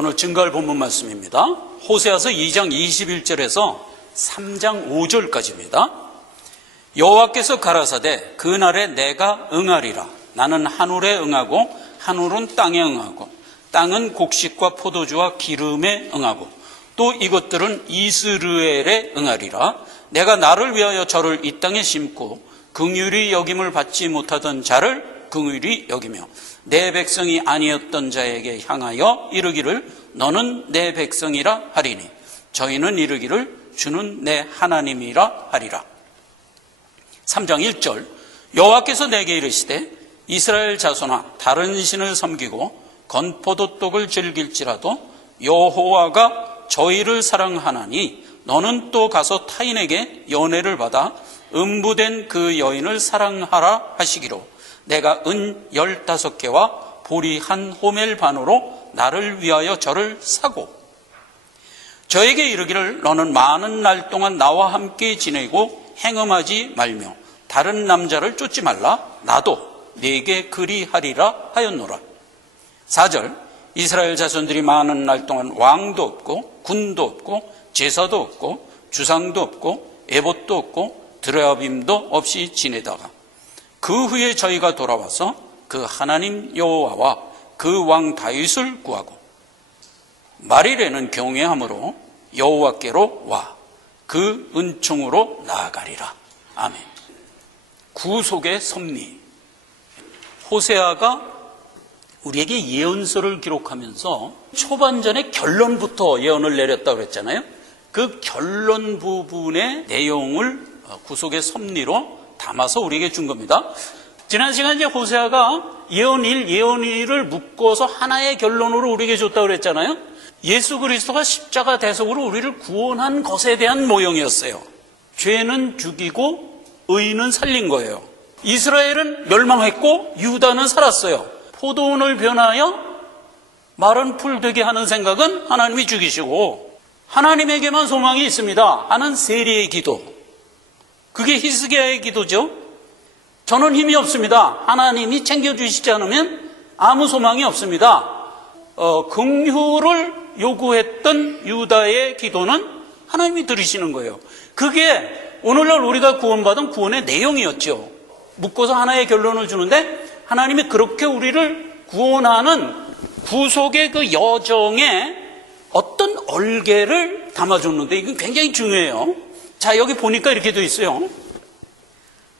오늘 증거할 본문 말씀입니다. 호세아서 2장 21절에서 3장 5절까지입니다. 여호와께서 가라사대 그날에 내가 응하리라. 나는 하늘에 응하고 하늘은 땅에 응하고 땅은 곡식과 포도주와 기름에 응하고 또 이것들은 이스라엘에 응하리라. 내가 나를 위하여 저를 이 땅에 심고 긍휼히 여김을 받지 못하던 자를 긍휼히 여기며 내 백성이 아니었던 자에게 향하여 이르기를 너는 내 백성이라 하리니 저희는 이르기를 주는 내 하나님이라 하리라. 3장 1절 여호와께서 내게 이르시되 이스라엘 자손아 다른 신을 섬기고 건포도떡을 즐길지라도 여호와가 저희를 사랑하나니 너는 또 가서 타인에게 연애를 받아 음부된 그 여인을 사랑하라 하시기로 내가 은 15개와 보리 한 호멜 반으로 나를 위하여 저를 사고 저에게 이르기를 너는 많은 날 동안 나와 함께 지내고 행음하지 말며 다른 남자를 쫓지 말라. 나도 네게 그리하리라 하였노라. 4절 이스라엘 자손들이 많은 날 동안 왕도 없고 군도 없고 제사도 없고 주상도 없고 에봇도 없고 드라빔도 없이 지내다가 그 후에 저희가 돌아와서 그 하나님 여호와와 그 왕 다윗을 구하고 말일에는 경외함으로 여호와께로 와 그 은총으로 나아가리라. 아멘. 구속의 섭리. 호세아가 우리에게 예언서를 기록하면서 초반전의 결론부터 예언을 내렸다고 그랬잖아요. 그 결론 부분의 내용을 구속의 섭리로 담아서 우리에게 준 겁니다. 지난 시간 이제 호세아가 예언 1, 예언 2를 묶어서 하나의 결론으로 우리에게 줬다고 그랬잖아요. 예수 그리스도가 십자가 대속으로 우리를 구원한 것에 대한 모형이었어요. 죄는 죽이고 의는 살린 거예요. 이스라엘은 멸망했고 유다는 살았어요. 포도원을 변하여 마른 풀 되게 하는 생각은 하나님이 죽이시고 하나님에게만 소망이 있습니다 하는 세리의 기도. 그게 히스기야의 기도죠. 저는 힘이 없습니다. 하나님이 챙겨주시지 않으면 아무 소망이 없습니다. 긍휼을 요구했던 유다의 기도는 하나님이 들으시는 거예요. 그게 오늘날 우리가 구원받은 구원의 내용이었죠. 묶어서 하나의 결론을 주는데 하나님이 그렇게 우리를 구원하는 구속의 그 여정에 어떤 얼개를 담아줬는데 이건 굉장히 중요해요. 자, 여기 보니까 이렇게 돼 있어요.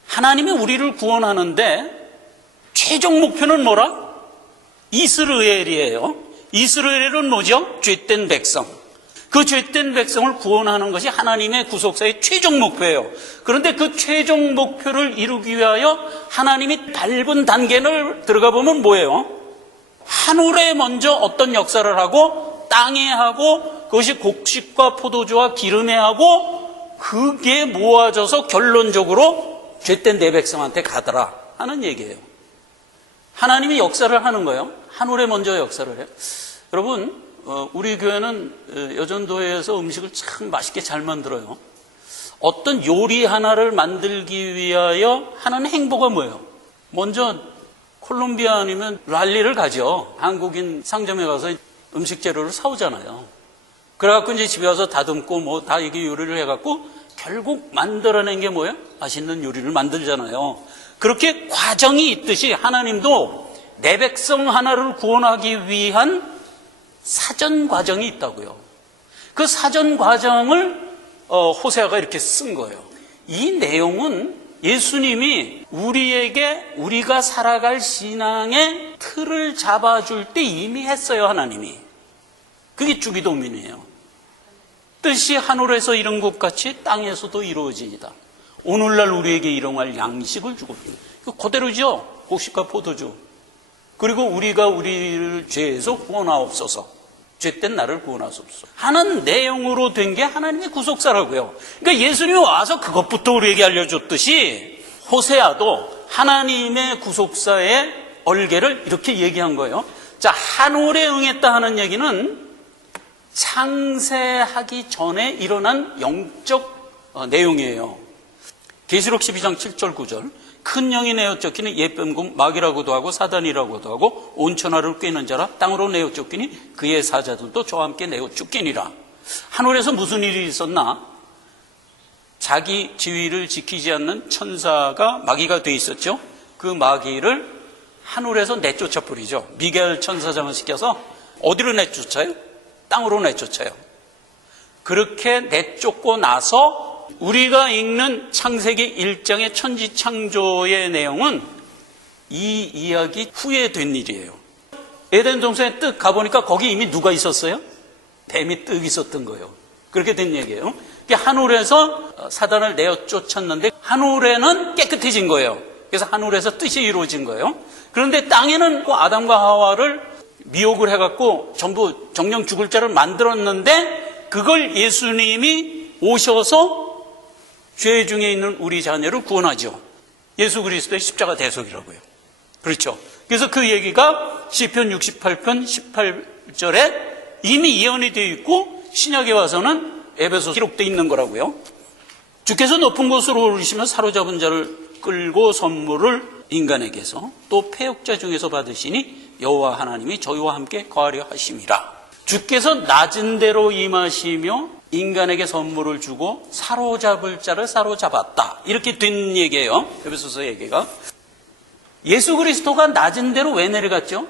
하나님이 우리를 구원하는데 최종 목표는 뭐라? 이스라엘이에요. 이스라엘은 뭐죠? 죄된 백성. 그 죄된 백성을 구원하는 것이 하나님의 구속사의 최종 목표예요. 그런데 그 최종 목표를 이루기 위하여 하나님이 밟은 단계를 들어가 보면 뭐예요? 하늘에 먼저 어떤 역사를 하고 땅에 하고 그것이 곡식과 포도주와 기름에 하고 그게 모아져서 결론적으로 죄된 내 백성한테 가더라 하는 얘기예요. 하나님이 역사를 하는 거예요. 하늘에 먼저 역사를 해요. 여러분, 우리 교회는 여전도에서 음식을 참 맛있게 잘 만들어요. 어떤 요리 하나를 만들기 위하여 하는 행보가 뭐예요? 먼저 콜롬비아 아니면 랄리를 가죠. 한국인 상점에 가서 음식 재료를 사오잖아요. 그래갖고 이제 집에 와서 다듬고 뭐 다 이게 요리를 해갖고 결국 만들어낸 게 뭐예요? 맛있는 요리를 만들잖아요. 그렇게 과정이 있듯이 하나님도 내 백성 하나를 구원하기 위한 사전 과정이 있다고요. 그 사전 과정을 호세아가 이렇게 쓴 거예요. 이 내용은 예수님이 우리에게 우리가 살아갈 신앙의 틀을 잡아줄 때 이미 했어요. 하나님이. 그게 주기도문이에요. 뜻이 하늘에서 이룬 것 같이 땅에서도 이루어지이다. 오늘날 우리에게 일용할 양식을 주고 그대로죠. 곡식과 포도주. 그리고 우리가 우리를 죄에서 구원하옵소서. 죄된 나를 구원하옵소서 하는 내용으로 된 게 하나님의 구속사라고요. 그러니까 예수님이 와서 그것부터 우리에게 알려줬듯이 호세아도 하나님의 구속사의 얼개를 이렇게 얘기한 거예요. 자, 하늘에 응했다 하는 얘기는 창세하기 전에 일어난 영적 내용이에요. 계시록 12장 7절 9절 큰 영이 내어 쫓기니 예뱀국 마귀라고도 하고 사단이라고도 하고 온천하를 꿰는 자라 땅으로 내어 쫓기니 그의 사자들도 저와 함께 내어 쫓기니라. 하늘에서 무슨 일이 있었나? 자기 지위를 지키지 않는 천사가 마귀가 돼 있었죠. 그 마귀를 하늘에서 내쫓아 버리죠. 미게엘 천사장을 시켜서 어디로 내쫓아요? 땅으로 내쫓아요. 그렇게 내쫓고 나서 우리가 읽는 창세기 1장의 천지창조의 내용은 이 이야기 후에 된 일이에요. 에덴 동산에 뜩 가보니까 거기 이미 누가 있었어요? 뱀이 뜩 있었던 거예요. 그렇게 된 얘기예요. 하늘에서 사단을 내어 쫓았는데 하늘에는 깨끗해진 거예요. 그래서 하늘에서 뜻이 이루어진 거예요. 그런데 땅에는 아담과 하와를 미혹을 해갖고 전부 정령 죽을 자를 만들었는데 그걸 예수님이 오셔서 죄 중에 있는 우리 자녀를 구원하죠. 예수 그리스도의 십자가 대속이라고요. 그렇죠. 그래서 그 얘기가 시편 68편 18절에 이미 예언이 되어 있고 신약에 와서는 에베소 기록되어 있는 거라고요. 주께서 높은 곳으로 오르시면 사로잡은 자를 끌고 선물을 인간에게서 또 패역자 중에서 받으시니 여호와 하나님이 저희와 함께 거하려 하심이라. 주께서 낮은 데로 임하시며 인간에게 선물을 주고 사로잡을 자를 사로잡았다. 이렇게 된 얘기예요. 에베소서 얘기가. 예수 그리스도가 낮은 데로 왜 내려갔죠?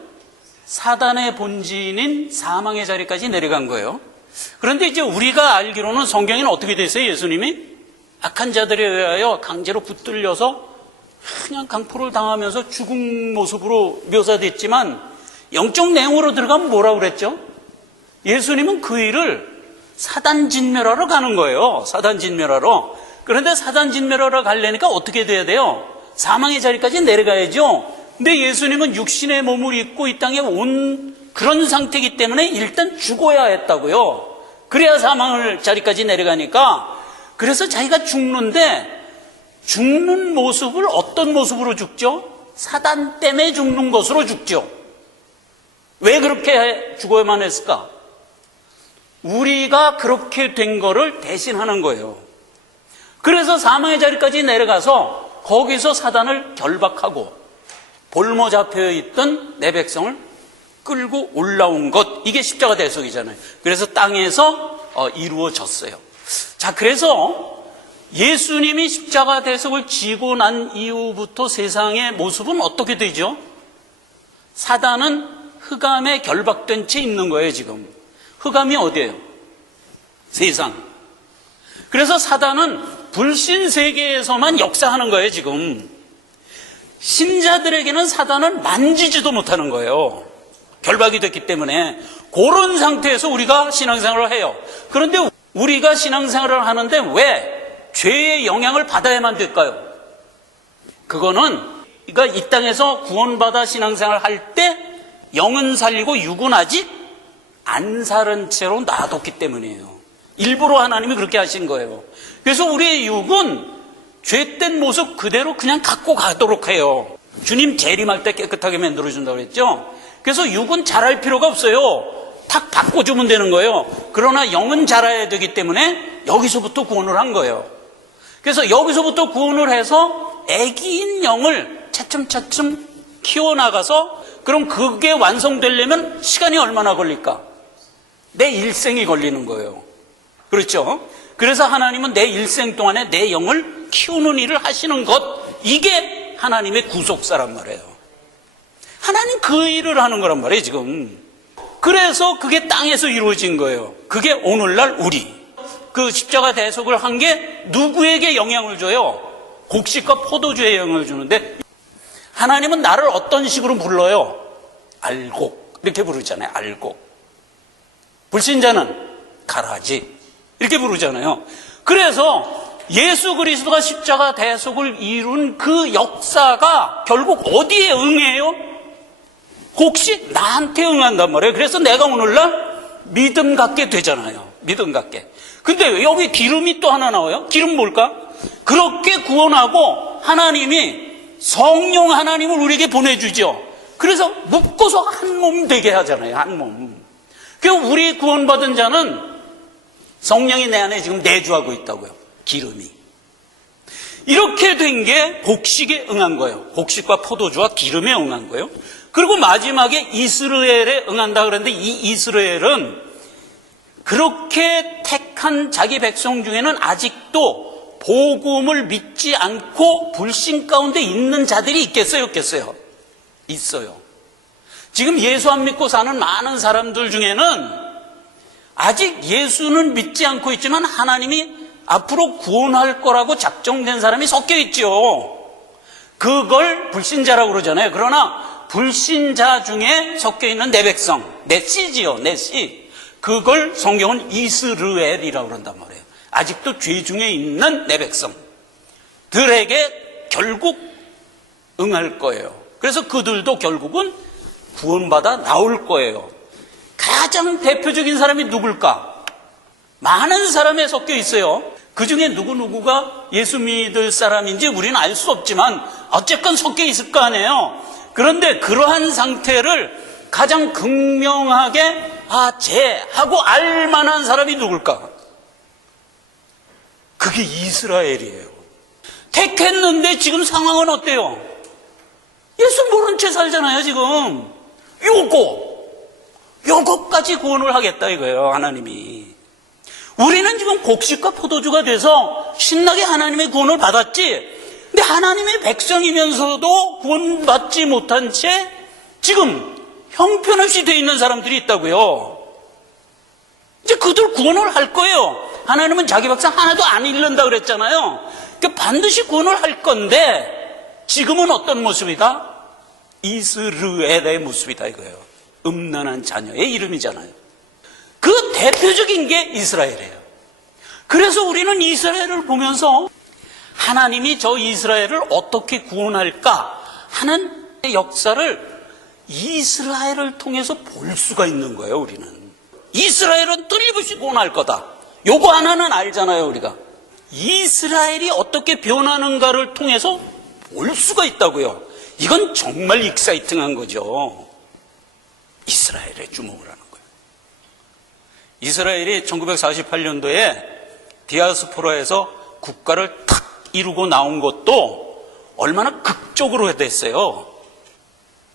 사단의 본진인 사망의 자리까지 내려간 거예요. 그런데 이제 우리가 알기로는 성경에는 어떻게 됐어요? 예수님이 악한 자들에 의하여 강제로 붙들려서 그냥 강포를 당하면서 죽은 모습으로 묘사됐지만 영적 내용으로 들어가면 뭐라고 그랬죠? 예수님은 그 일을 사단진멸하러 가는 거예요. 사단진멸하러. 그런데 사단진멸하러 가려니까 어떻게 돼야 돼요? 사망의 자리까지 내려가야죠. 근데 예수님은 육신의 몸을 입고 이 땅에 온 그런 상태이기 때문에 일단 죽어야 했다고요. 그래야 사망의 자리까지 내려가니까. 그래서 자기가 죽는데 죽는 모습을 어떤 모습으로 죽죠? 사단 때문에 죽는 것으로 죽죠. 왜 그렇게 죽어야만 했을까? 우리가 그렇게 된 거를 대신하는 거예요. 그래서 사망의 자리까지 내려가서 거기서 사단을 결박하고 볼모 잡혀 있던 내 백성을 끌고 올라온 것, 이게 십자가 대속이잖아요. 그래서 땅에서 이루어졌어요. 자, 그래서 예수님이 십자가 대속을 지고 난 이후부터 세상의 모습은 어떻게 되죠? 사단은 흑암에 결박된 채 있는 거예요, 지금. 흑암이 어디예요? 세상. 그래서 사단은 불신 세계에서만 역사하는 거예요, 지금. 신자들에게는 사단은 만지지도 못하는 거예요. 결박이 됐기 때문에. 그런 상태에서 우리가 신앙생활을 해요. 그런데 우리가 신앙생활을 하는데 왜 죄의 영향을 받아야만 될까요? 그거는 그러니까 이 땅에서 구원받아 신앙생활을 할 때 영은 살리고 육은 아직 안 살은 채로 놔뒀기 때문이에요. 일부러 하나님이 그렇게 하신 거예요. 그래서 우리의 육은 죄된 모습 그대로 그냥 갖고 가도록 해요. 주님 재림할 때 깨끗하게 만들어준다고 했죠. 그래서 육은 자랄 필요가 없어요. 탁 바꿔주면 되는 거예요. 그러나 영은 자라야 되기 때문에 여기서부터 구원을 한 거예요. 그래서 여기서부터 구원을 해서 애기인 영을 차츰차츰 키워나가서 그럼 그게 완성되려면 시간이 얼마나 걸릴까? 내 일생이 걸리는 거예요. 그렇죠? 그래서 하나님은 내 일생 동안에 내 영을 키우는 일을 하시는 것, 이게 하나님의 구속사란 말이에요. 하나님 그 일을 하는 거란 말이에요, 지금. 그래서 그게 땅에서 이루어진 거예요. 그게 오늘날 우리. 그 십자가 대속을 한 게 누구에게 영향을 줘요? 곡식과 포도주에 영향을 주는데 하나님은 나를 어떤 식으로 불러요? 알곡. 이렇게 부르잖아요. 알곡. 불신자는 가라지. 이렇게 부르잖아요. 그래서 예수 그리스도가 십자가 대속을 이룬 그 역사가 결국 어디에 응해요? 곡식 나한테 응한단 말이에요. 그래서 내가 오늘날 믿음 갖게 되잖아요. 믿음 갖게. 근데 여기 기름이 또 하나 나와요. 기름 뭘까? 그렇게 구원하고 하나님이 성령 하나님을 우리에게 보내주죠. 그래서 묶어서 한 몸 되게 하잖아요. 한 몸. 그 우리 구원받은 자는 성령이 내 안에 지금 내주하고 있다고요. 기름이. 이렇게 된 게 곡식에 응한 거예요. 곡식과 포도주와 기름에 응한 거예요. 그리고 마지막에 이스라엘에 응한다 그랬는데, 이 이스라엘은 그렇게 택한 자기 백성 중에는 아직도 복음을 믿지 않고 불신 가운데 있는 자들이 있겠어요, 없겠어요? 있어요. 지금 예수 안 믿고 사는 많은 사람들 중에는 아직 예수는 믿지 않고 있지만 하나님이 앞으로 구원할 거라고 작정된 사람이 섞여 있죠. 그걸 불신자라고 그러잖아요. 그러나 불신자 중에 섞여 있는 내 백성, 내 씨지요, 내 씨. 그걸 성경은 이스라엘이라고 그런단 말이에요. 아직도 죄 중에 있는 내 백성들에게 결국 응할 거예요. 그래서 그들도 결국은 구원받아 나올 거예요. 가장 대표적인 사람이 누굴까? 많은 사람에 섞여 있어요. 그 중에 누구누구가 예수 믿을 사람인지 우리는 알 수 없지만 어쨌건 섞여 있을 거 아니에요. 그런데 그러한 상태를 가장 극명하게 쟤 하고 알만한 사람이 누굴까? 그게 이스라엘이에요. 택했는데 지금 상황은 어때요? 예수 모른 채 살잖아요, 지금. 요거까지 구원을 하겠다 이거예요, 하나님이. 우리는 지금 곡식과 포도주가 돼서 신나게 하나님의 구원을 받았지. 근데 하나님의 백성이면서도 구원받지 못한 채 지금 형편없이 돼 있는 사람들이 있다고요. 이제 그들 구원을 할 거예요. 하나님은 자기 백성 하나도 안 잃는다 그랬잖아요. 그러니까 반드시 구원을 할 건데 지금은 어떤 모습이다? 이스라엘의 모습이다 이거예요. 음란한 자녀의 이름이잖아요. 그 대표적인 게 이스라엘이에요. 그래서 우리는 이스라엘을 보면서 하나님이 저 이스라엘을 어떻게 구원할까 하는 역사를 이스라엘을 통해서 볼 수가 있는 거예요. 우리는 이스라엘은 틀림없이 구원할 거다. 요거 하나는 알잖아요. 우리가 이스라엘이 어떻게 변하는가를 통해서 볼 수가 있다고요. 이건 정말 익사이팅한 거죠. 이스라엘에 주목을 하는 거예요. 이스라엘이 1948년도에 디아스포라에서 국가를 탁 이루고 나온 것도 얼마나 극적으로 됐어요.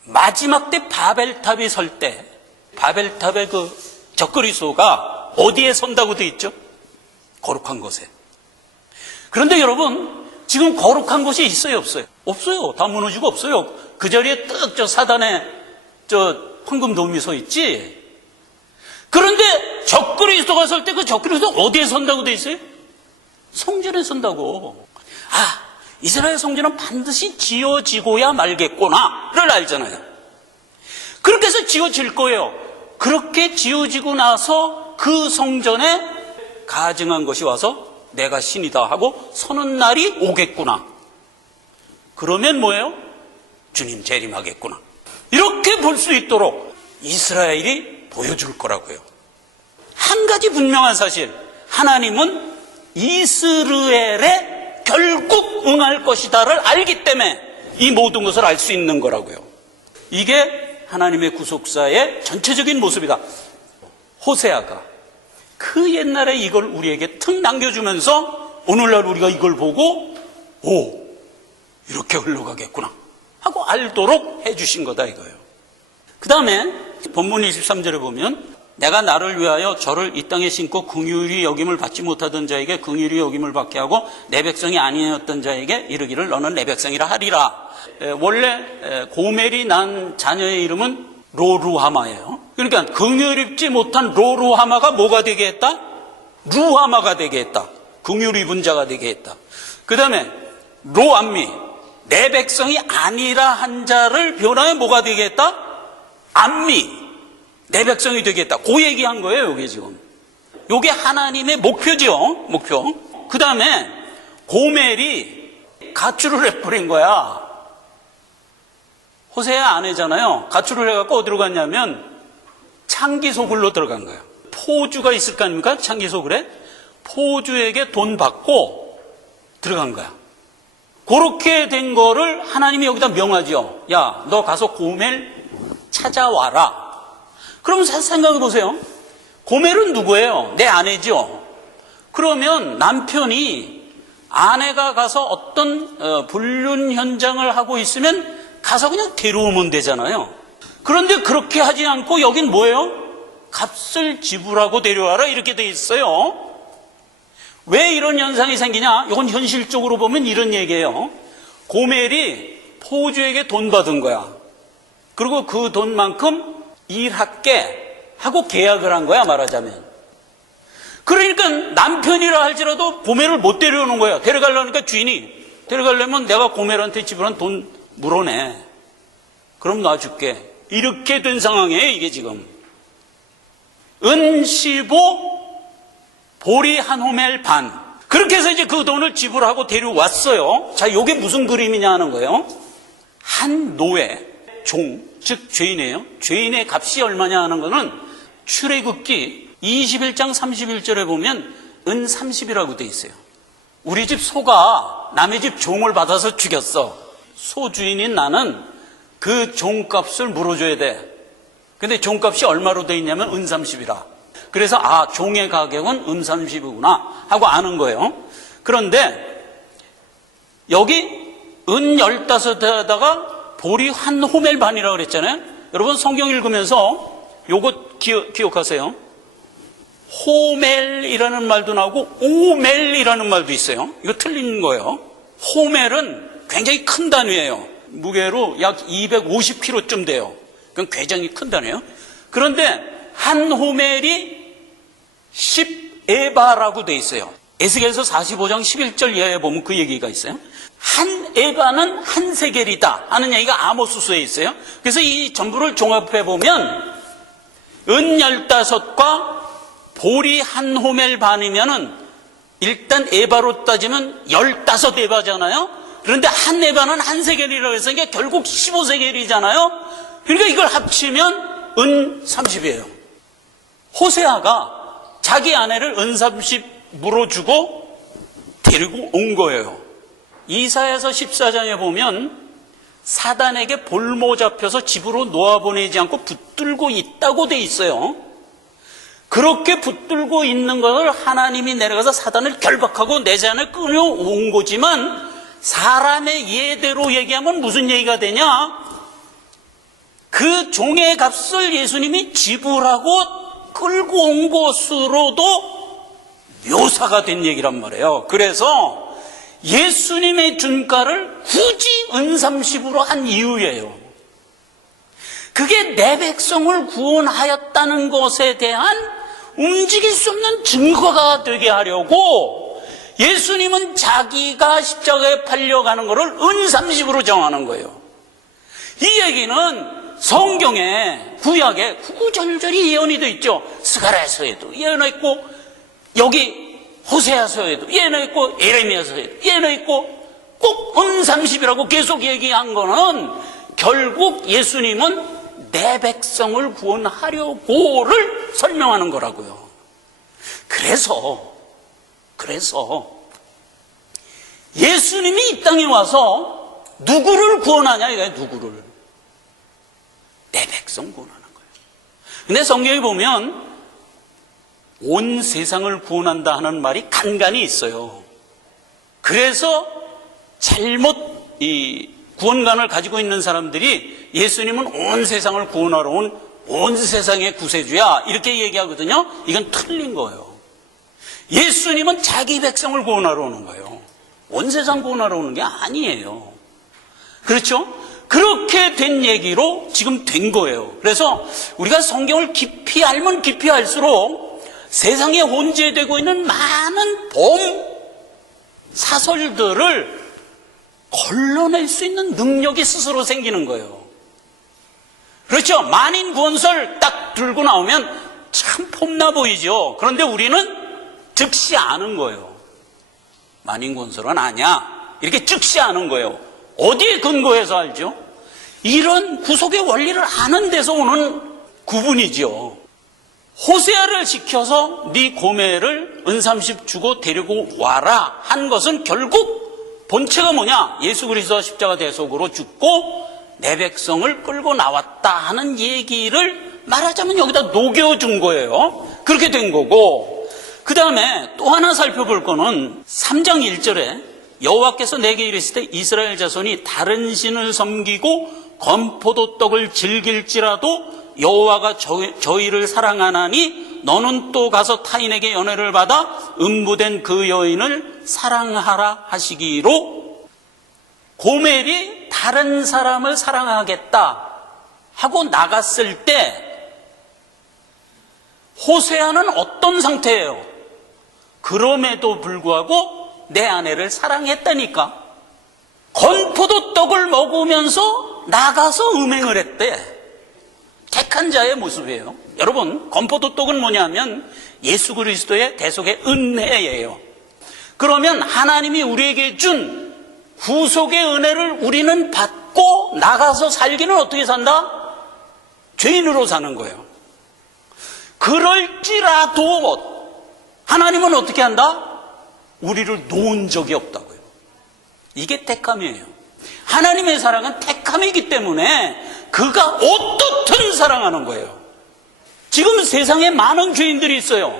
마지막 때 바벨탑이 설 때 바벨탑의 그 적그리스도가 어디에 선다고 돼 있죠? 거룩한 곳에. 그런데 여러분 지금 거룩한 곳이 있어요, 없어요? 없어요. 다 무너지고 없어요. 그 자리에 딱 저 사단의 저 황금돔이 서 있지. 그런데 적그리스도가 설 때 그 적그리스도 어디에 선다고 돼 있어요? 성전에 선다고. 이스라엘 성전은 반드시 지어지고야 말겠구나를 알잖아요. 그렇게 해서 지어질 거예요. 그렇게 지어지고 나서 그 성전에 가증한 것이 와서 내가 신이다 하고 서는 날이 오겠구나. 그러면 뭐예요? 주님 재림하겠구나. 이렇게 볼 수 있도록 이스라엘이 보여줄 거라고요. 한 가지 분명한 사실, 하나님은 이스라엘에 결국 응할 것이다를 알기 때문에 이 모든 것을 알 수 있는 거라고요. 이게 하나님의 구속사의 전체적인 모습이다. 호세아가 그 옛날에 이걸 우리에게 특 남겨주면서 오늘날 우리가 이걸 보고 이렇게 흘러가겠구나 하고 알도록 해주신 거다 이거예요. 그 다음에 본문 23절에 보면 내가 나를 위하여 저를 이 땅에 심고 긍휼히 여김을 받지 못하던 자에게 긍휼히 여김을 받게 하고 내 백성이 아니었던 자에게 이르기를 너는 내 백성이라 하리라. 원래 고멜이 난 자녀의 이름은 로루하마예요. 그러니까 긍휼 입지 못한 로루하마가 뭐가 되게 했다? 루하마가 되게 했다. 긍휼 입은 자가 되게 했다. 그 다음에 로암미, 내 백성이 아니라 한 자를 변하여 뭐가 되게 했다? 암미, 내 백성이 되겠다. 그 얘기한 거예요, 여기 지금. 요게 하나님의 목표죠, 목표. 그 다음에 고멜이 가출을 해버린 거야. 호세아 아내잖아요. 가출을 해갖고 어디로 갔냐면 창기소굴로 들어간 거예요. 포주가 있을 거 아닙니까? 창기소굴에. 포주에게 돈 받고 들어간 거야. 그렇게 된 거를 하나님이 여기다 명하죠. 야, 너 가서 고멜 찾아와라. 그럼 생각해 보세요. 고멜은 누구예요? 내 아내죠. 그러면 남편이 아내가 가서 어떤 불륜 현장을 하고 있으면 가서 그냥 데려오면 되잖아요. 그런데 그렇게 하지 않고 여긴 뭐예요? 값을 지불하고 데려와라 이렇게 돼 있어요. 왜 이런 현상이 생기냐? 이건 현실적으로 보면 이런 얘기예요. 고멜이 포주에게 돈 받은 거야. 그리고 그 돈만큼 일할게 하고 계약을 한 거야, 말하자면. 그러니까 남편이라 할지라도 고멜을 못 데려오는 거야. 데려가려니까 주인이 데려가려면 내가 고멜한테 지불한 돈 물어내. 그럼 놔줄게. 이렇게 된 상황이에요, 이게 지금. 은 15, 보리 한 호멜 반. 그렇게 해서 이제 그 돈을 지불하고 데려왔어요. 자, 이게 무슨 그림이냐 하는 거예요. 한 노예, 종, 즉 죄인이에요. 죄인의 값이 얼마냐 하는 거는 출애굽기 21장 31절에 보면 은 30이라고 돼 있어요. 우리 집 소가 남의 집 종을 받아서 죽였어. 소 주인인 나는 그 종값을 물어줘야 돼. 근데 종값이 얼마로 돼 있냐면 은 30이라. 그래서 종의 가격은 은 30이구나 하고 아는 거예요. 그런데 여기 은 15에다가 보리 한 호멜 반이라고 그랬잖아요. 여러분 성경 읽으면서 요거 기억하세요. 호멜이라는 말도 나오고 오멜이라는 말도 있어요. 이거 틀린 거예요. 호멜은 굉장히 큰 단위예요. 무게로 약 250kg쯤 돼요. 그건 굉장히 큰 단위예요. 그런데 한 호멜이 10에바라고 돼 있어요. 에스겔서 45장 11절 이하에 보면 그 얘기가 있어요. 한 에바는 한 세겔이다 하는 얘기가 아모스서에 있어요. 그래서 이 전부를 종합해 보면 은 15과 보리 한 호멜 반이면은 일단 에바로 따지면 15에바잖아요. 그런데 한 에바는 한 세겔이라고 해서 이게 결국 15세겔이잖아요. 그러니까 이걸 합치면 은 30이에요. 호세아가 자기 아내를 은 30 물어주고 데리고 온 거예요. 이사야서 14장에 보면 사단에게 볼모 잡혀서 집으로 놓아보내지 않고 붙들고 있다고 돼 있어요. 그렇게 붙들고 있는 것을 하나님이 내려가서 사단을 결박하고 내 자녀를 끌어온 거지만 사람의 예대로 얘기하면 무슨 얘기가 되냐? 그 종의 값을 예수님이 지불하고 끌고 온 것으로도 묘사가 된 얘기란 말이에요. 그래서 예수님의 준가를 굳이 은 30으로 한 이유예요. 그게 내 백성을 구원하였다는 것에 대한 움직일 수 없는 증거가 되게 하려고 예수님은 자기가 십자가에 팔려가는 것을 은 30으로 정하는 거예요. 이 얘기는 성경에 구약에 구구절절히 예언이 되어 있죠. 스가랴서에도 예언이 있고 여기 호세아서에도 예언이 있고 에레미야서에도 예언이 있고 꼭 은 30이라고 계속 얘기한 거는 결국 예수님은 내 백성을 구원하려고를 설명하는 거라고요. 그래서 예수님이 이 땅에 와서 누구를 구원하냐 이거예요. 누구를. 내 백성 구원하는 거예요. 근데 성경에 보면 온 세상을 구원한다 하는 말이 간간히 있어요. 그래서 잘못 이 구원관을 가지고 있는 사람들이 예수님은 온 세상을 구원하러 온 온 세상의 구세주야 이렇게 얘기하거든요. 이건 틀린 거예요. 예수님은 자기 백성을 구원하러 오는 거예요. 온 세상 구원하러 오는 게 아니에요. 그렇죠? 그렇게 된 얘기로 지금 된 거예요. 그래서 우리가 성경을 깊이 알면 깊이 알수록 세상에 혼재되고 있는 많은 범 사설들을 걸러낼 수 있는 능력이 스스로 생기는 거예요. 그렇죠? 만인 구원설 딱 들고 나오면 참 폼나 보이죠. 그런데 우리는 즉시 아는 거예요. 만인 구원설은 아니야. 이렇게 즉시 아는 거예요. 어디에 근거해서 알죠? 이런 구속의 원리를 아는 데서 오는 구분이죠. 호세아를 시켜서 네 고멜을 은 30 주고 데리고 와라 한 것은 결국 본체가 뭐냐? 예수 그리스도 십자가 대속으로 죽고 내 백성을 끌고 나왔다 하는 얘기를 말하자면 여기다 녹여준 거예요. 그렇게 된 거고, 그 다음에 또 하나 살펴볼 거는 3장 1절에 여호와께서 내게 이르시되 이스라엘 자손이 다른 신을 섬기고 건포도떡을 즐길지라도 여호와가 저희를 사랑하나니 너는 또 가서 타인에게 연애를 받아 음부된 그 여인을 사랑하라 하시기로, 고멜이 다른 사람을 사랑하겠다 하고 나갔을 때 호세아는 어떤 상태예요? 그럼에도 불구하고 내 아내를 사랑했다니까. 건포도떡을 먹으면서 나가서 음행을 했대. 택한 자의 모습이에요. 여러분, 건포도떡은 뭐냐면 예수 그리스도의 대속의 은혜예요. 그러면 하나님이 우리에게 준 구속의 은혜를 우리는 받고 나가서 살기는 어떻게 산다? 죄인으로 사는 거예요. 그럴지라도 하나님은 어떻게 한다? 우리를 놓은 적이 없다고요. 이게 택함이에요. 하나님의 사랑은 택함이기 때문에 그가 어떻든 사랑하는 거예요. 지금 세상에 많은 죄인들이 있어요.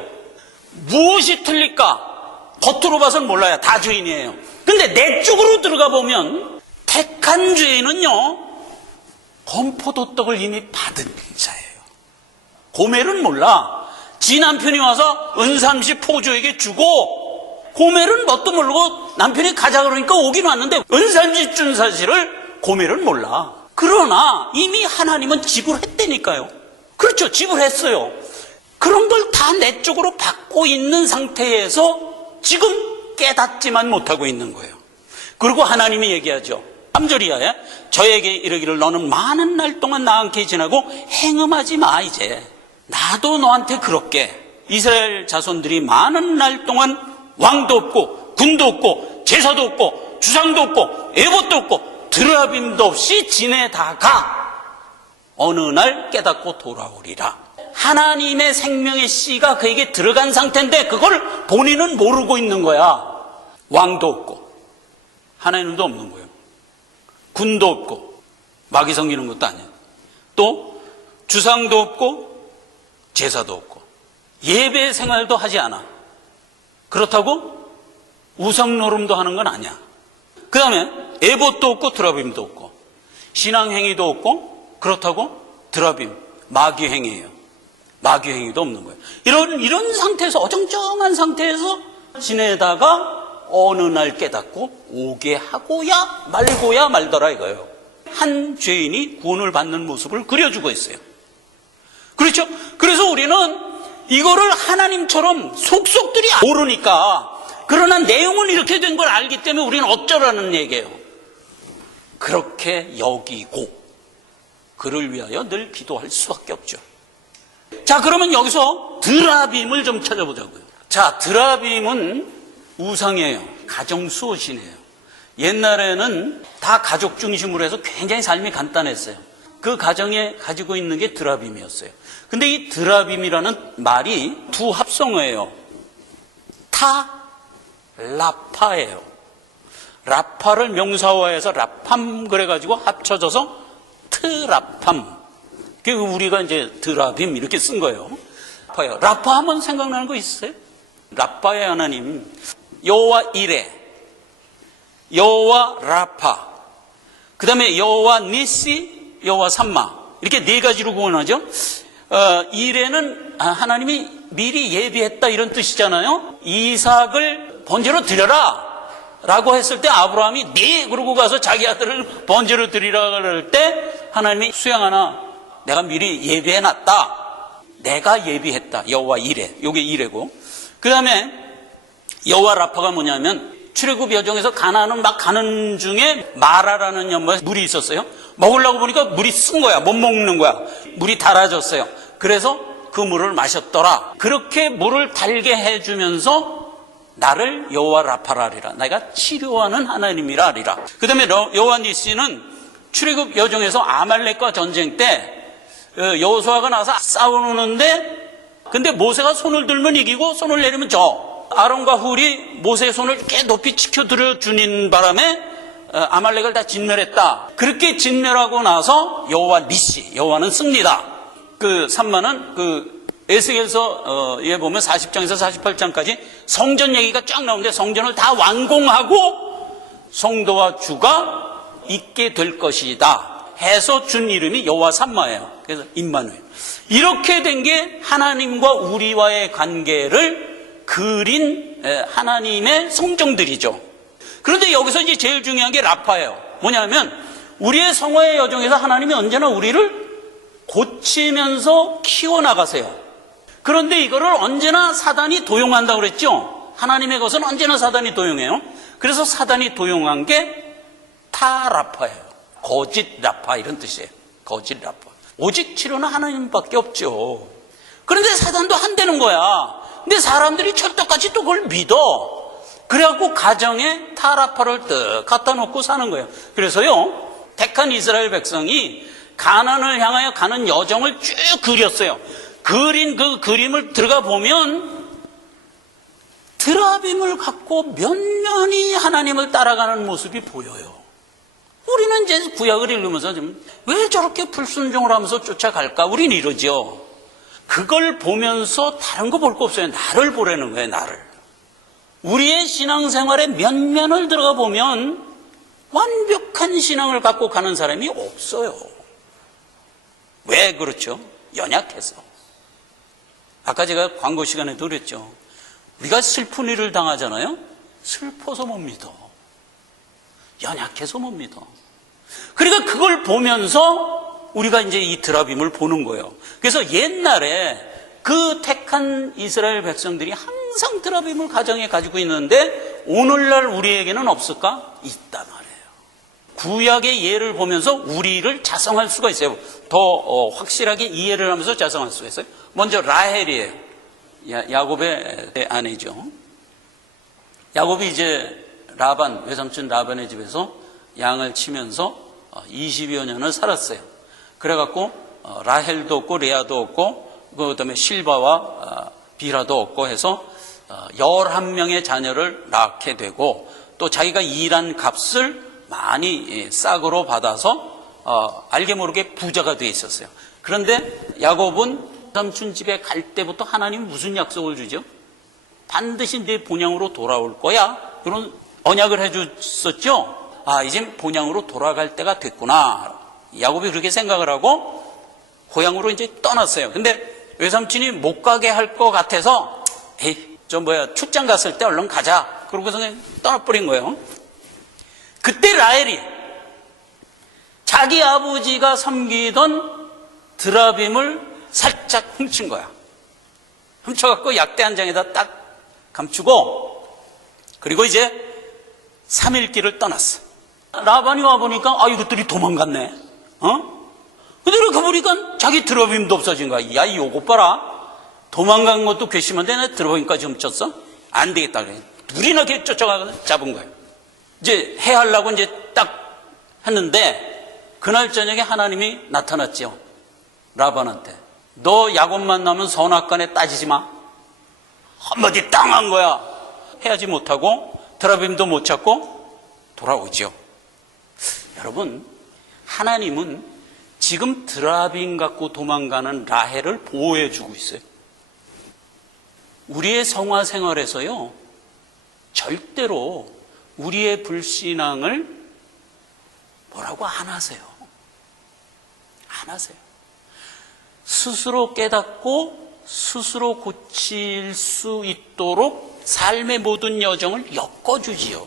무엇이 틀릴까? 겉으로 봐서는 몰라요. 다 죄인이에요. 근데 내 쪽으로 들어가 보면 택한 죄인은요, 건포도떡을 이미 받은 자예요. 고멜은 몰라. 지 남편이 와서 은삼시 포조에게 주고, 고멜은 뭣도 모르고 남편이 가자 그러니까 오긴 왔는데 은삼시 준 사실을 고멜은 몰라. 그러나 이미 하나님은 지불했다니까요. 그렇죠, 지불했어요. 그런 걸 다 내 쪽으로 받고 있는 상태에서 지금 깨닫지만 못하고 있는 거예요. 그리고 하나님이 얘기하죠. 3절 이하에 저에게 이르기를 너는 많은 날 동안 나와 함께 지나고 행음하지 마. 이제 나도 너한테 그렇게 이스라엘 자손들이 많은 날 동안 왕도 없고 군도 없고 제사도 없고 주상도 없고 에봇도 없고 드라빔도 없이 지내다가 어느 날 깨닫고 돌아오리라. 하나님의 생명의 씨가 그에게 들어간 상태인데 그걸 본인은 모르고 있는 거야. 왕도 없고 하나님도 없는 거예요. 군도 없고 마귀 섬기는 것도 아니야. 또 주상도 없고 제사도 없고 예배 생활도 하지 않아. 그렇다고 우상 노름도 하는 건 아니야. 그 다음에 에봇도 없고 드라빔도 없고 신앙행위도 없고, 그렇다고 드라빔 마귀 행위예요. 마귀 행위도 없는 거예요. 이런 상태에서, 어정쩡한 상태에서 지내다가 어느 날 깨닫고 오게 하고야 말고야 말더라 이거예요. 한 죄인이 구원을 받는 모습을 그려주고 있어요. 그렇죠? 그래서 우리는 이거를 하나님처럼 속속들이 모르니까, 그러나 내용은 이렇게 된 걸 알기 때문에 우리는 어쩌라는 얘기예요. 그렇게 여기고 그를 위하여 늘 기도할 수밖에 없죠. 자, 그러면 여기서 드라빔을 좀 찾아보자고요. 자, 드라빔은 우상이에요. 가정 수호신이에요. 옛날에는 다 가족 중심으로 해서 굉장히 삶이 간단했어요. 그 가정에 가지고 있는 게 드라빔이었어요. 근데 이 드라빔이라는 말이 두 합성어예요. 타, 라파예요. 라파를 명사화해서 라팜 그래가지고 합쳐져서 트라팜. 그 우리가 이제 드라빔 이렇게 쓴 거예요. 라파요. 라파 하면 생각나는 거 있어요? 라파의 하나님, 여호와 이레, 여호와 라파, 그 다음에 여호와 니시, 여호와 삼마, 이렇게 네 가지로 구분하죠. 이레는 하나님이 미리 예비했다 이런 뜻이잖아요. 이삭을 번제로 드려라 라고 했을 때 아브라함이 네 그러고 가서 자기 아들을 번제로 드리라 그럴 때 하나님이 수양하나 내가 미리 예비해놨다. 내가 예비했다. 여호와 이레. 요게 이레고. 그 다음에 여호와 라파가 뭐냐면 출애굽 여정에서 가나안은 막 가는 중에 마라라는 연못에 물이 있었어요. 먹으려고 보니까 물이 쓴 거야. 못 먹는 거야. 물이 달아졌어요. 그래서 그 물을 마셨더라. 그렇게 물을 달게 해주면서 나를 여호와 라파라 하리라. 내가 치료하는 하나님이라 하리라. 그 다음에 여호와 니시는 출애굽 여정에서 아말렉과 전쟁 때 여호수아가 나와서 싸우는데, 근데 모세가 손을 들면 이기고 손을 내리면 져. 아론과 훌이 모세의 손을 이렇게 높이 치켜들어 주는 바람에 아말렉을 다 진멸했다. 그렇게 진멸하고 나서 여호와 니시, 여호와는 승리다. 그 삼마는 그 에스겔서에 보면 40장에서 48장까지 성전 얘기가 쫙 나오는데 성전을 다 완공하고 성도와 주가 있게 될 것이다 해서 준 이름이 여호와 삼마예요. 그래서 임마누엘. 이렇게 된 게 하나님과 우리와의 관계를 그린 하나님의 성정들이죠. 그런데 여기서 이제 제일 중요한 게 라파예요. 뭐냐면 우리의 성화의 여정에서 하나님이 언제나 우리를 고치면서 키워나가세요. 그런데 이거를 언제나 사단이 도용한다고 그랬죠. 하나님의 것은 언제나 사단이 도용해요. 그래서 사단이 도용한 게 타라파예요. 거짓 라파 이런 뜻이에요. 거짓 라파. 오직 치료는 하나님밖에 없죠. 그런데 사단도 한다는 거야. 근데 사람들이 철떡같이 또 그걸 믿어. 그래갖고 가정에 타라파를 뜩 갖다 놓고 사는 거예요. 그래서요, 택한 이스라엘 백성이 가나안을 향하여 가는 여정을 쭉 그렸어요. 그린 그 그림을 들어가 보면 드라빔을 갖고 면면히 하나님을 따라가는 모습이 보여요. 우리는 이제 구약을 읽으면서 왜 저렇게 불순종을 하면서 쫓아갈까? 우리는 이러죠. 그걸 보면서 다른 거 볼 거 없어요. 나를 보라는 거예요, 나를. 우리의 신앙생활의 면면을 들어가 보면 완벽한 신앙을 갖고 가는 사람이 없어요. 왜 그렇죠? 연약해서. 아까 제가 광고 시간에도 그랬죠. 우리가 슬픈 일을 당하잖아요. 슬퍼서 못 믿어. 연약해서 못 믿어. 그러니까 그걸 보면서 우리가 이제 이 드라빔을 보는 거예요. 그래서 옛날에 그 택한 이스라엘 백성들이 항상 드라빔을 가정에 가지고 있는데 오늘날 우리에게는 없을까? 있단 말이에요. 구약의 예를 보면서 우리를 자성할 수가 있어요. 더 확실하게 이해를 하면서 자성할 수가 있어요. 먼저 라헬이에요. 야곱의 아내죠. 야곱이 이제 외삼촌 라반의 집에서 양을 치면서 20여 년을 살았어요. 그래갖고 라헬도 없고 레아도 없고 그 다음에 실바와 비라도 없고 해서 11명의 자녀를 낳게 되고 또 자기가 일한 값을 많이 싹으로 받아서 알게 모르게 부자가 돼 있었어요. 그런데 야곱은 삼촌 집에 갈 때부터 하나님 무슨 약속을 주죠? 반드시 내 본향으로 돌아올 거야. 그런 언약을 해줬었죠. 이제 본향으로 돌아갈 때가 됐구나. 야곱이 그렇게 생각을 하고 고향으로 이제 떠났어요. 근데 외삼촌이 못 가게 할 것 같아서 출장 갔을 때 얼른 가자. 그러고서 그냥 떠나버린 거예요. 그때 라헬이 자기 아버지가 섬기던 드라빔을 살짝 훔친 거야. 훔쳐갖고 약대 한 장에다 딱 감추고 그리고 이제 3일 길을 떠났어. 라반이 와보니까 이것들이 도망갔네. 근데 그러고 보니까 자기 드라빔도 없어진 거야. 야, 요거 봐라. 도망간 것도 괘씸한데 내 드라빔까지 훔쳤어? 안 되겠다. 그래. 둘이나 쫓아가서 잡은 거예요. 이제 해하려고 이제 딱 했는데 그날 저녁에 하나님이 나타났죠. 라반한테. 너 야곱 만나면 선악간에 따지지 마. 한마디 땅한 거야. 해하지 못하고 드라빔도 못 찾고 돌아오죠. 여러분, 하나님은 지금 드라빔 갖고 도망가는 라헬을 보호해 주고 있어요. 우리의 성화 생활에서요, 절대로 우리의 불신앙을 뭐라고 안 하세요. 안 하세요. 스스로 깨닫고 스스로 고칠 수 있도록 삶의 모든 여정을 엮어주지요.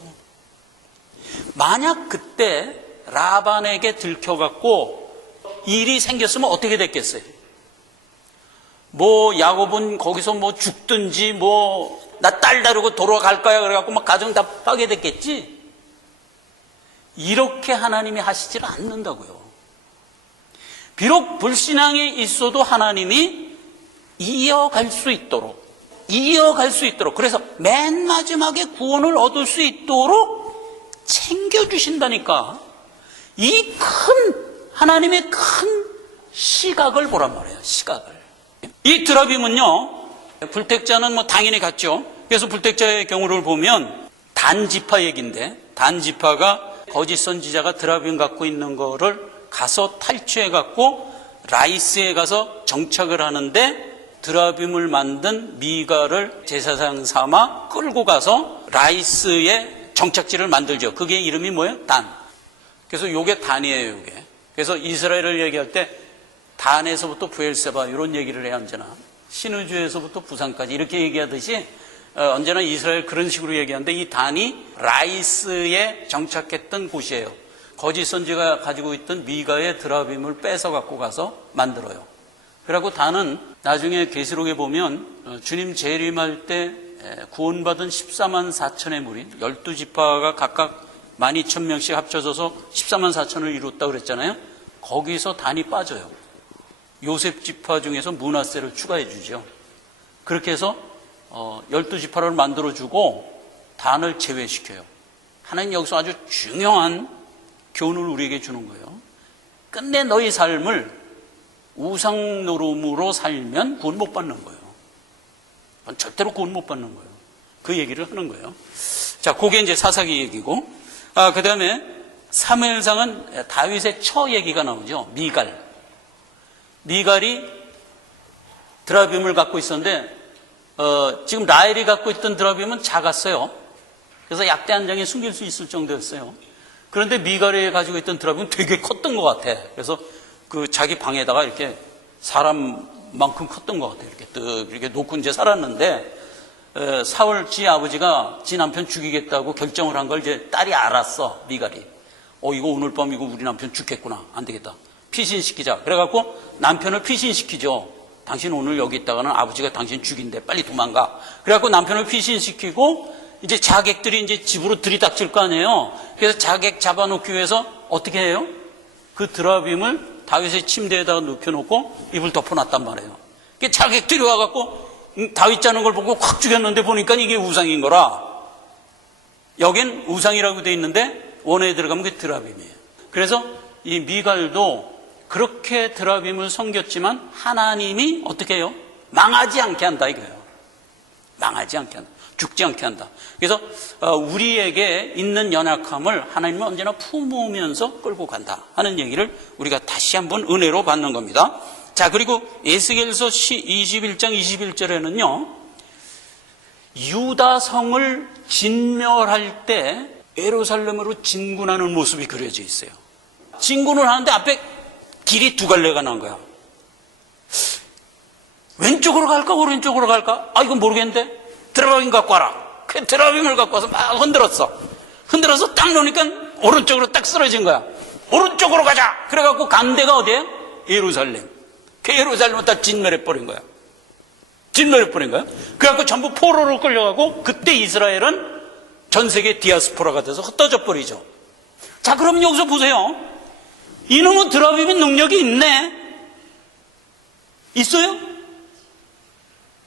만약 그때 라반에게 들켜갖고 일이 생겼으면 어떻게 됐겠어요? 야곱은 거기서 죽든지 나 딸 다루고 돌아갈 거야 그래갖고 가정 다 파괴됐겠지? 이렇게 하나님이 하시질 않는다고요. 비록 불신앙에 있어도 하나님이 이어갈 수 있도록 그래서 맨 마지막에 구원을 얻을 수 있도록 챙겨주신다니까. 이 하나님의 큰 시각을 보란 말이에요. 시각을. 이 드라빔은요, 불택자는 당연히 갔죠. 그래서 불택자의 경우를 보면 단지파 얘기인데, 단지파가 거짓 선지자가 드라빔 갖고 있는 거를 가서 탈취해 갖고 라이스에 가서 정착을 하는데 드라빔을 만든 미갈을 제사장 삼아 끌고 가서 라이스의 정착지를 만들죠. 그게 이름이 뭐예요? 단. 그래서 요게 단이에요, 요게. 그래서 이스라엘을 얘기할 때 단에서부터 부엘세바 이런 얘기를 해야 언제나 시누주에서부터 부산까지 이렇게 얘기하듯이 언제나 이스라엘 그런 식으로 얘기하는데 이 단이 라이스에 정착했던 곳이에요. 거짓 선지가 가지고 있던 미가의 드라빔을 뺏어 갖고 가서 만들어요. 그리고 단은 나중에 계시록에 보면 주님 재림할 때 구원받은 14만 4천의 무리 12지파가 각각 12,000명씩 합쳐져서 14만 4천을 이뤘다고 그랬잖아요. 거기서 단이 빠져요. 요셉 지파 중에서 므낫세를 추가해 주죠. 그렇게 해서 12지파를 만들어주고 단을 제외시켜요. 하나님 여기서 아주 중요한 교훈을 우리에게 주는 거예요. 끝내 너희 삶을 우상 노름으로 살면 구원 못 받는 거예요. 절대로 구원 못 받는 거예요. 그 얘기를 하는 거예요. 자, 그게 이제 사사기 얘기고, 그 다음에 사무엘상은 다윗의 처 얘기가 나오죠. 미갈이 드라빔을 갖고 있었는데, 지금 라헬이 갖고 있던 드라빔은 작았어요. 그래서 약대 한 장에 숨길 수 있을 정도였어요. 그런데 미갈이 가지고 있던 드라빔은 되게 컸던 것 같아. 그래서 그 자기 방에다가 이렇게 사람만큼 컸던 것 같아요. 이렇게 놓고 이제 살았는데, 사울 지 아버지가 지 남편 죽이겠다고 결정을 한 걸 이제 딸이 알았어, 미갈이. 이거 오늘 밤 이거 우리 남편 죽겠구나. 안 되겠다. 피신시키자. 그래갖고 남편을 피신시키죠. 당신 오늘 여기 있다가는 아버지가 당신 죽인대. 빨리 도망가. 그래갖고 남편을 피신시키고 이제 자객들이 이제 집으로 들이닥칠 거 아니에요. 그래서 자객 잡아놓기 위해서 어떻게 해요? 그 드라빔을 다윗의 침대에다가 눕혀놓고 입을 덮어놨단 말이에요. 자객들이 와갖고 다윗 자는 걸 보고 확 죽였는데 보니까 이게 우상인 거라. 여긴 우상이라고 돼 있는데 원어에 들어가면 그게 드라빔이에요. 그래서 이 미갈도 그렇게 드라빔을 섬겼지만 하나님이 어떻게 해요? 망하지 않게 한다 이거예요. 망하지 않게 한다. 죽지 않게 한다. 그래서 우리에게 있는 연약함을 하나님은 언제나 품으면서 끌고 간다 하는 얘기를 우리가 다시 한번 은혜로 받는 겁니다. 자, 그리고 에스겔서 21장 21절에는요 유다성을 진멸할 때 예루살렘으로 진군하는 모습이 그려져 있어요. 진군을 하는데 앞에 길이 두 갈래가 난 거야. 왼쪽으로 갈까 오른쪽으로 갈까? 이건 모르겠는데 드라빔 갖고 와라. 그 드라빔을 갖고 와서 막 흔들어서 딱 놓으니까 오른쪽으로 딱 쓰러진 거야. 오른쪽으로 가자. 그래갖고 간 데가 어디예요? 예루살렘. 그 예루살렘을 다 진멸해버린 거야. 그래갖고 전부 포로로 끌려가고 그때 이스라엘은 전 세계 디아스포라가 돼서 흩어져 버리죠. 자, 그럼 여기서 보세요. 이놈은 드라빔의 능력이 있네. 있어요?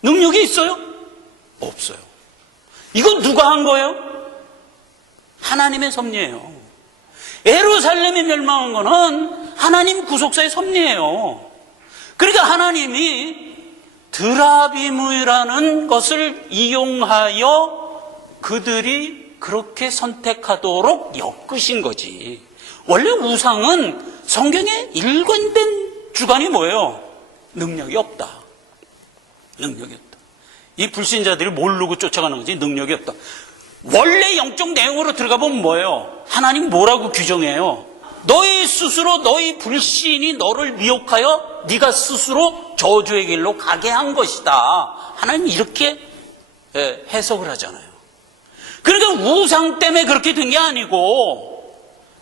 능력이 있어요? 없어요. 이건 누가 한 거예요? 하나님의 섭리예요. 예루살렘이 멸망한 거는 하나님 구속사의 섭리예요. 그러니까 하나님이 드라빔이라는 것을 이용하여 그들이 그렇게 선택하도록 엮으신 거지. 원래 우상은 성경에 일관된 주관이 뭐예요? 능력이 없다. 이 불신자들이 모르고 쫓아가는 거지. 능력이 없다. 원래 영적 내용으로 들어가 보면 뭐예요? 하나님 뭐라고 규정해요? 너희 스스로 너희 불신이 너를 미혹하여 네가 스스로 저주의 길로 가게 한 것이다. 하나님 이렇게 해석을 하잖아요. 그러니까 우상 때문에 그렇게 된 게 아니고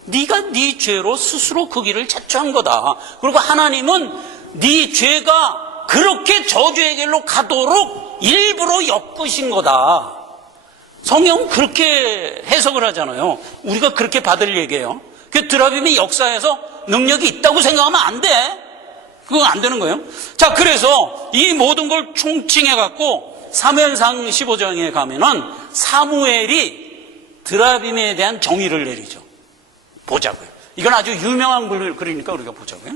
네가 네 죄로 스스로 그 길을 자초한 거다. 그리고 하나님은 네 죄가 그렇게 저주의 길로 가도록 일부러 엮으신 거다. 성경은 그렇게 해석을 하잖아요. 우리가 그렇게 받을 얘기예요. 그 드라빔의 역사에서 능력이 있다고 생각하면 안 돼. 그건 안 되는 거예요. 자, 그래서 이 모든 걸 총칭해갖고 사무엘상 15장에 가면은 사무엘이 드라빔에 대한 정의를 내리죠. 보자고요. 이건 아주 유명한 글이니까 우리가 보자고요.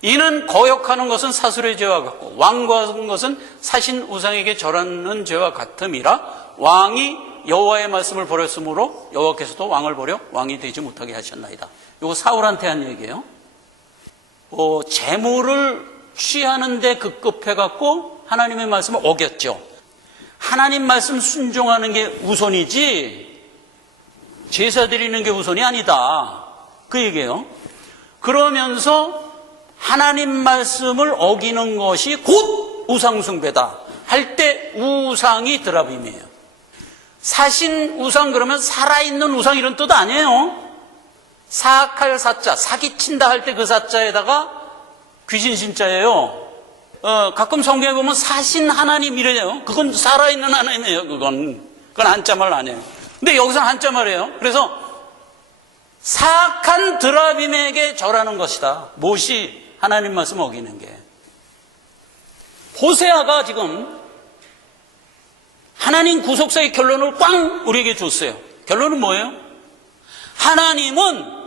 이는 거역하는 것은 사술의 죄와 같고 왕거하는 것은 사신 우상에게 절하는 죄와 같음이라 왕이 여호와의 말씀을 버렸으므로 여호와께서도 왕을 버려 왕이 되지 못하게 하셨나이다. 이거 사울한테 한 얘기예요. 재물을 취하는 데 급급해갖고 하나님의 말씀을 어겼죠. 하나님 말씀 순종하는 게 우선이지 제사 드리는 게 우선이 아니다. 그 얘기예요. 그러면서 하나님 말씀을 어기는 것이 곧 우상숭배다 할 때 우상이 드라빔이에요. 사신 우상 그러면 살아있는 우상 이런 뜻 아니에요. 사악할 사자, 사기친다 할 때 그 사자에다가 귀신 신자예요. 가끔 성경에 보면 사신 하나님 이래요. 그건 살아있는 하나님이에요. 그건 한자말 아니에요. 근데 여기서 한자말이에요. 그래서 사악한 드라빔에게 절하는 것이다. 못이 하나님 말씀 어기는 게. 호세아가 지금 하나님 구속사의 결론을 꽝 우리에게 줬어요. 결론은 뭐예요? 하나님은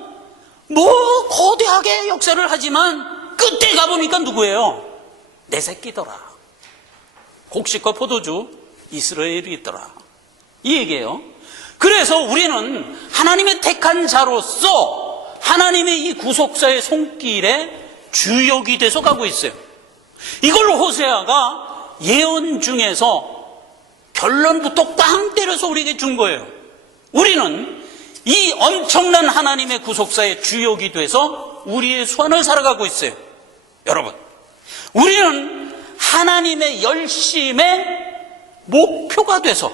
거대하게 역사를 하지만 끝에 가보니까 누구예요? 내 새끼더라. 곡식과 포도주 이스라엘이더라. 이 얘기예요. 그래서 우리는 하나님의 택한 자로서 하나님의 이 구속사의 손길에 주역이 돼서 가고 있어요. 이걸 호세아가 예언 중에서 결론부터 꽝 때려서 우리에게 준 거예요. 우리는 이 엄청난 하나님의 구속사의 주역이 돼서 우리의 소원을 살아가고 있어요. 여러분, 우리는 하나님의 열심의 목표가 돼서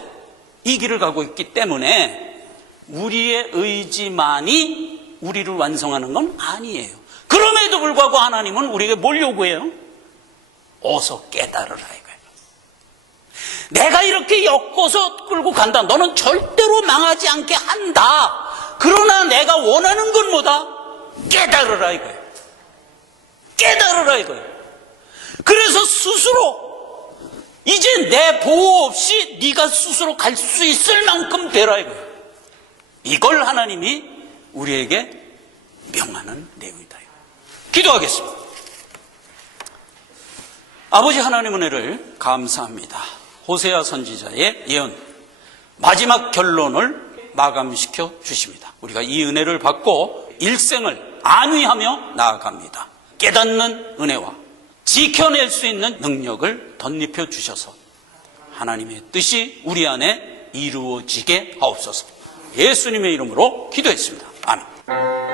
이 길을 가고 있기 때문에 우리의 의지만이 우리를 완성하는 건 아니에요. 그럼에도 불구하고 하나님은 우리에게 뭘 요구해요? 어서 깨달으라 이거예요. 내가 이렇게 엮어서 끌고 간다. 너는 절대로 망하지 않게 한다. 그러나 내가 원하는 건 뭐다? 깨달으라 이거예요. 깨달으라 이거예요. 그래서 스스로 이제 내 보호 없이 네가 스스로 갈 수 있을 만큼 되라 이거예요. 이걸 하나님이 우리에게 명하는 내용이다. 기도하겠습니다. 아버지 하나님 은혜를 감사합니다. 호세아 선지자의 예언 마지막 결론을 마감시켜 주십니다. 우리가 이 은혜를 받고 일생을 안위하며 나아갑니다. 깨닫는 은혜와 지켜낼 수 있는 능력을 덧입혀 주셔서 하나님의 뜻이 우리 안에 이루어지게 하옵소서. 예수님의 이름으로 기도했습니다. 아멘.